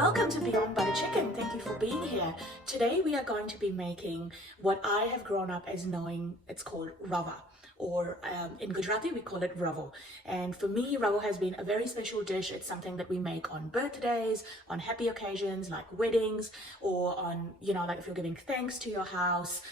Welcome to Beyond Butter Chicken. Thank you for being here. Today we are going to be making what I have grown up as knowing it's called Rava, or in Gujarati we call it Ravo. And for me, Ravo has been a very special dish. It's something that we make on birthdays, on happy occasions like weddings, or on, like if you're giving thanks to your house,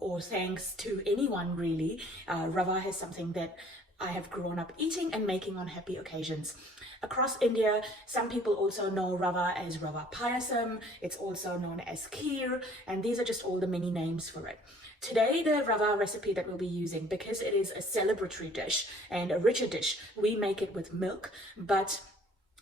or thanks to anyone really. Rava is something that I have grown up eating and making on happy occasions. Across India, some people also know Rava as Rava Payasam. It's also known as Kheer, and these are just all the many names for it. Today, the Rava recipe that we'll be using, because it is a celebratory dish and a richer dish, we make it with milk, but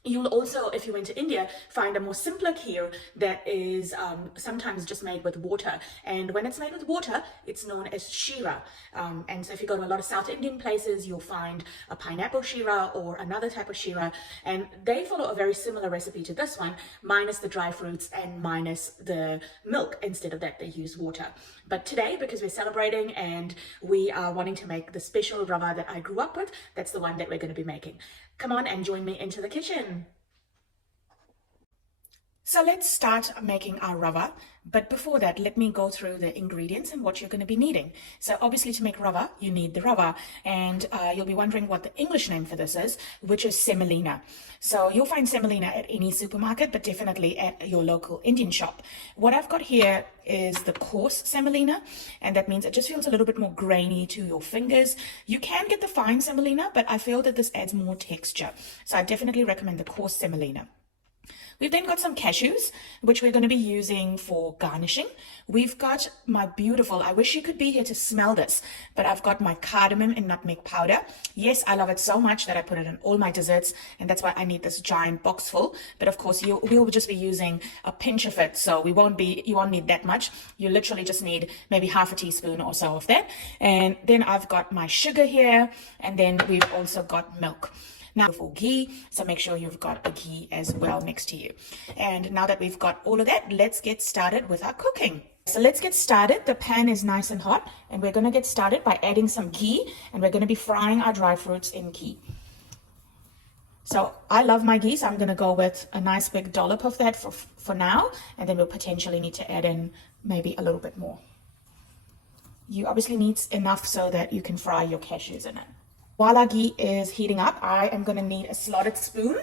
you'll also, if you went to India, find a more simpler kheer that is sometimes just made with water. And when it's made with water, it's known as shira. And so if you go to a lot of South Indian places, you'll find a pineapple shira or another type of shira. And they follow a very similar recipe to this one, minus the dry fruits and minus the milk. Instead of that, they use water. But today, because we're celebrating and we are wanting to make the special Rava that I grew up with, that's the one that we're going to be making. Come on and join me into the kitchen. So let's start making our Rava, but before that, let me go through the ingredients and what you're going to be needing. So obviously to make Rava, you need the Rava, and you'll be wondering what the English name for this is, which is semolina. So you'll find semolina at any supermarket, but definitely at your local Indian shop. What I've got here is the coarse semolina, and that means it just feels a little bit more grainy to your fingers. You can get the fine semolina, but I feel that this adds more texture. So I definitely recommend the coarse semolina. We've then got some cashews, which we're going to be using for garnishing. We've got my beautiful, I wish you could be here to smell this, but I've got my cardamom and nutmeg powder. Yes, I love it so much that I put it in all my desserts, and that's why I need this giant box full. But of course, we'll just be using a pinch of it, so you won't need that much. You literally just need maybe half a teaspoon or so of that. And then I've got my sugar here, and then we've also got milk. Now for ghee, so make sure you've got a ghee as well next to you. And now that we've got all of that, let's get started with our cooking. So let's get started. The pan is nice and hot, and we're going to get started by adding some ghee, and we're going to be frying our dry fruits in ghee. So I love my ghee, so I'm going to go with a nice big dollop of that for now, and then we'll potentially need to add in maybe a little bit more. You obviously need enough so that you can fry your cashews in it. While our ghee is heating up, I am going to need a slotted spoon.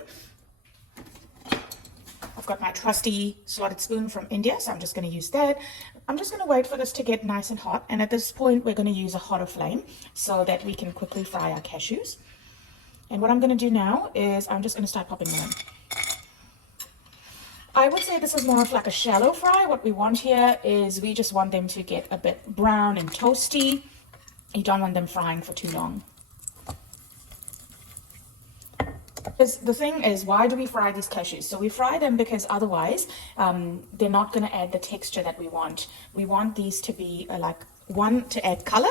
I've got my trusty slotted spoon from India, so I'm just going to use that. I'm just going to wait for this to get nice and hot, and at this point we're going to use a hotter flame so that we can quickly fry our cashews. And what I'm going to do now is I'm just going to start popping them in. I would say this is more of like a shallow fry. What we want here is we just want them to get a bit brown and toasty. You don't want them frying for too long. Because the thing is, why do we fry these cashews? So we fry them because otherwise they're not going to add the texture that we want. We want these to be to add color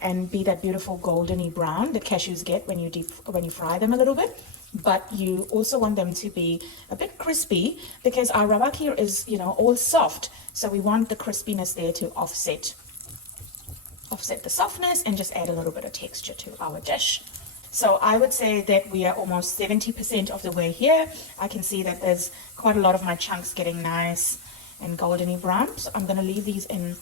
and be that beautiful goldeny brown that cashews get when you fry them a little bit. But you also want them to be a bit crispy because our Rava Kheer is, all soft. So we want the crispiness there to offset the softness and just add a little bit of texture to our dish. So I would say that we are almost 70% of the way here. I can see that there's quite a lot of my chunks getting nice and goldeny brown. So I'm going to leave these in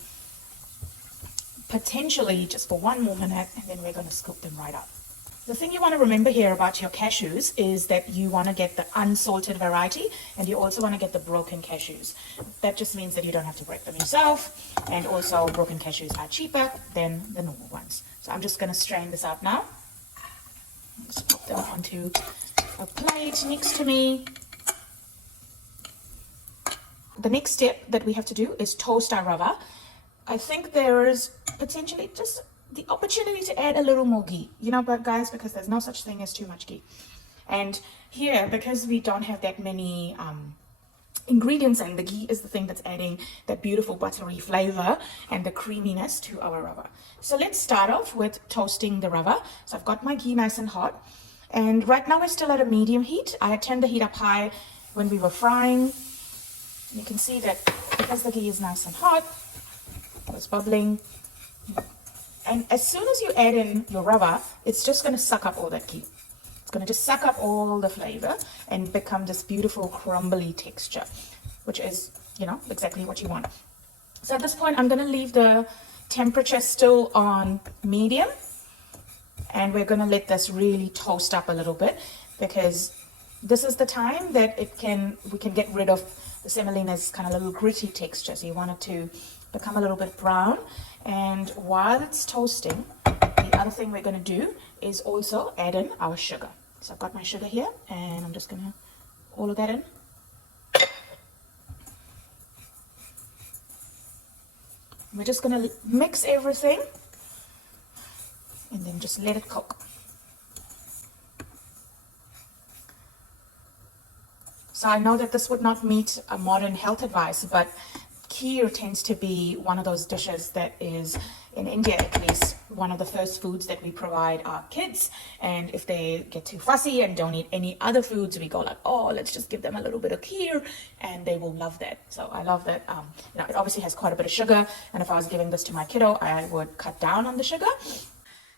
potentially just for one more minute, and then we're going to scoop them right up. The thing you want to remember here about your cashews is that you want to get the unsalted variety, and you also want to get the broken cashews. That just means that you don't have to break them yourself, and also broken cashews are cheaper than the normal ones. So I'm just going to strain this out now. Just put them onto a plate next to me. The next step that we have to do is toast our Rava. I think there is potentially just the opportunity to add a little more ghee, but guys, because there's no such thing as too much ghee. And here, because we don't have that many ingredients, and the ghee is the thing that's adding that beautiful buttery flavor and the creaminess to our Rava. So let's start off with toasting the Rava. So I've got my ghee nice and hot, and right now we're still at a medium heat. I had turned the heat up high when we were frying. You can see that because the ghee is nice and hot, it's bubbling, and as soon as you add in your Rava, it's just going to suck up all that ghee. going to just suck up all the flavor and become this beautiful crumbly texture, which is, you know, exactly what you want. So at this point, I'm going to leave the temperature still on medium, and we're going to let this really toast up a little bit, because this is the time that we can get rid of the semolina's kind of little gritty texture. So you want it to become a little bit brown. And while it's toasting, the other thing we're going to do is also add in our sugar. So I've got my sugar here, and I'm just going to all of that in. We're just going to mix everything and then just let it cook. So I know that this would not meet a modern health advice, but kheer tends to be one of those dishes that is, in India at least, one of the first foods that we provide our kids. And if they get too fussy and don't eat any other foods, we go like, oh, let's just give them a little bit of kheer, and they will love that. So I love that. You know, it obviously has quite a bit of sugar, and if I was giving this to my kiddo, I would cut down on the sugar.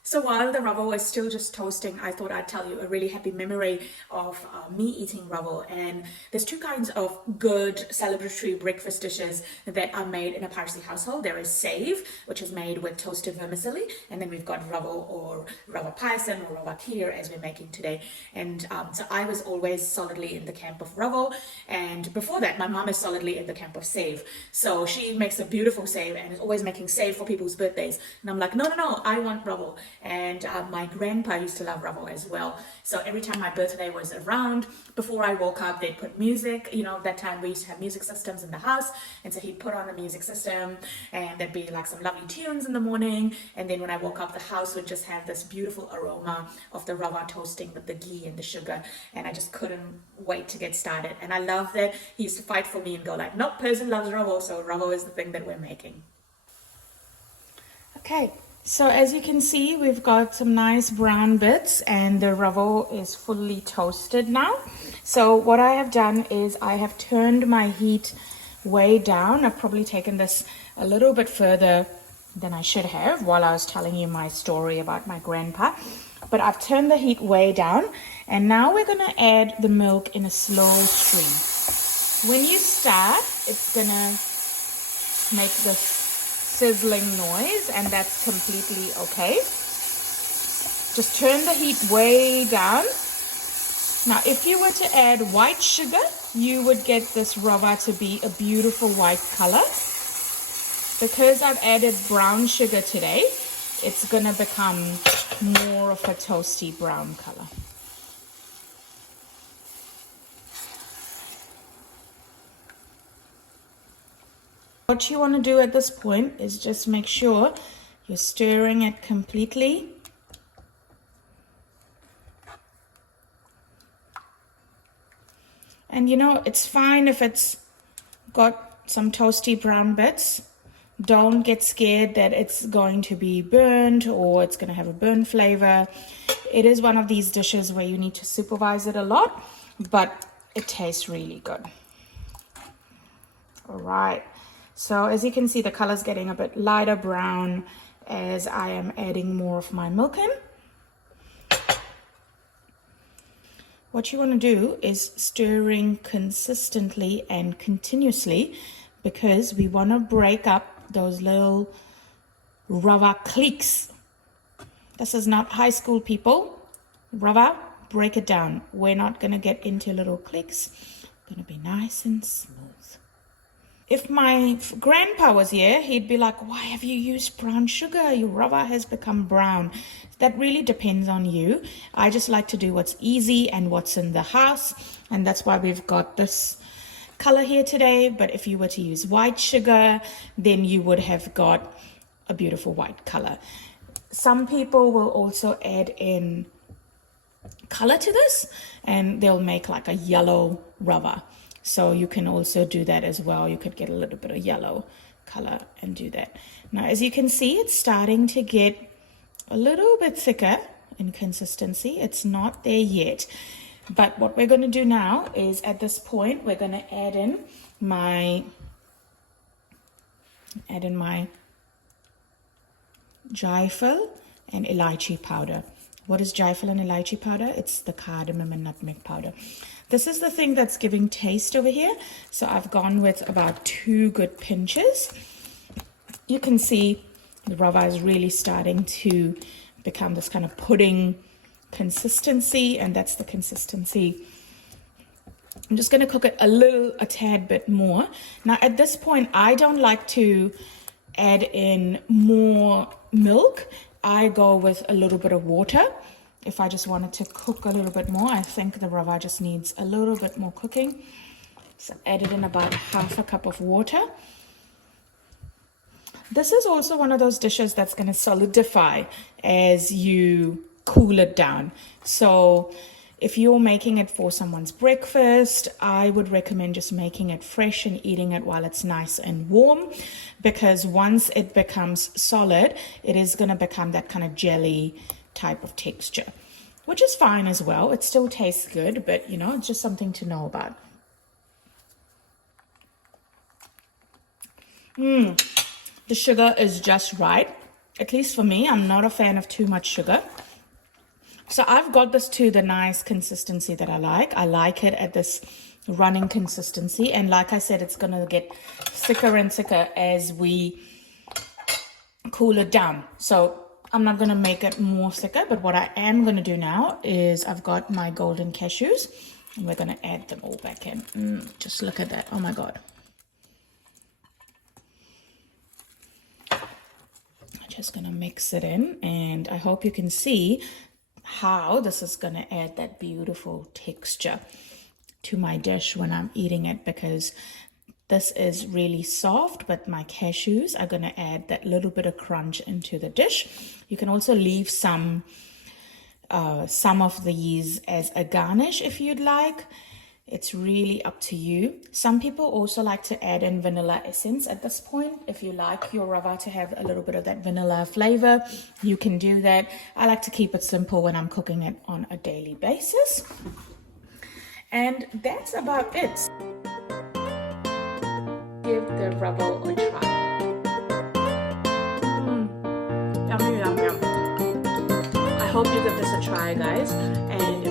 So while the ravo is still just toasting, I thought I'd tell you a really happy memory of me eating ravo. And there's two kinds of good celebratory breakfast dishes that are made in a Parsi household. There is save, which is made with toasted vermicelli, and then we've got ravo or rava payasam or rava kheer as we're making today. And so I was always solidly in the camp of ravo, and before that my mom is solidly in the camp of save. So she makes a beautiful save and is always making save for people's birthdays, and I'm like, no, I want ravo. And my grandpa used to love ravo as well. So every time my birthday was around, before I woke up, they'd put music. You know, that time we used to have music systems in the house. And so he'd put on the music system, and there'd be like some lovely tunes in the morning. And then when I woke up, the house would just have this beautiful aroma of the rava toasting with the ghee and the sugar. And I just couldn't wait to get started. And I love that he used to fight for me and go like, nope, person loves ravo, so ravo is the thing that we're making. Okay. So as you can see, we've got some nice brown bits, and the ravo is fully toasted now. So what I have done is I have turned my heat way down. I've probably taken this a little bit further than I should have while I was telling you my story about my grandpa. But I've turned the heat way down, and now we're going to add the milk in a slow stream. When you start, it's going to make this sizzling noise, and that's completely okay. Just turn the heat way down. Now if you were to add white sugar, you would get this rava to be a beautiful white color. Because I've added brown sugar today, it's gonna become more of a toasty brown color. What you want to do at this point is just make sure you're stirring it completely. And you know, it's fine if it's got some toasty brown bits. Don't get scared that it's going to be burnt or it's going to have a burnt flavor. It is one of these dishes where you need to supervise it a lot, but it tastes really good. All right. So as you can see, the color's getting a bit lighter brown as I am adding more of my milk in. What you want to do is stirring consistently and continuously, because we want to break up those little rava cliques. This is not high school, people. Rava, break it down. We're not going to get into little cliques. It's going to be nice and smooth. If my grandpa was here, he'd be like, why have you used brown sugar? Your rava has become brown. That really depends on you. I just like to do what's easy and what's in the house. And that's why we've got this color here today. But if you were to use white sugar, then you would have got a beautiful white color. Some people will also add in color to this, and they'll make like a yellow rava. So you can also do that as well. You could get a little bit of yellow color and do that. Now, as you can see, it's starting to get a little bit thicker in consistency. It's not there yet. But what we're going to do now is, at this point, we're going to add in my jaifal and elaichi powder. What is jaifal and elaichi powder? It's the cardamom and nutmeg powder. This is the thing that's giving taste over here. So I've gone with about 2 good pinches. You can see the rava is really starting to become this kind of pudding consistency, and that's the consistency. I'm just going to cook it a tad bit more. Now at this point, I don't like to add in more milk. I go with a little bit of water. If I just wanted to cook a little bit more, I think the rava just needs a little bit more cooking. So I added in about half a cup of water. This is also one of those dishes that's going to solidify as you cool it down. So if you're making it for someone's breakfast, I would recommend just making it fresh and eating it while it's nice and warm, because once it becomes solid, it is going to become that kind of jelly type of texture, which is fine as well. It still tastes good, but you know, it's just something to know about. The sugar is just right. At least for me, I'm not a fan of too much sugar. So I've got this to the nice consistency that I like. I like it at this running consistency. And like I said, it's going to get thicker and thicker as we cool it down. So I'm not going to make it more thicker. But what I am going to do now is I've got my golden cashews. And we're going to add them all back in. Just look at that. Oh my God. Just going to mix it in. And I hope you can see how this is going to add that beautiful texture to my dish when I'm eating it, because this is really soft, but my cashews are going to add that little bit of crunch into the dish. You can also leave some of these as a garnish if you'd like. It's really up to you. Some people also like to add in vanilla essence at this point. If you like your rava to have a little bit of that vanilla flavor, you can do that. I like to keep it simple when I'm cooking it on a daily basis. And that's about it. Give the ravo a try. Yummy, yum, yum. I hope you give this a try, guys. And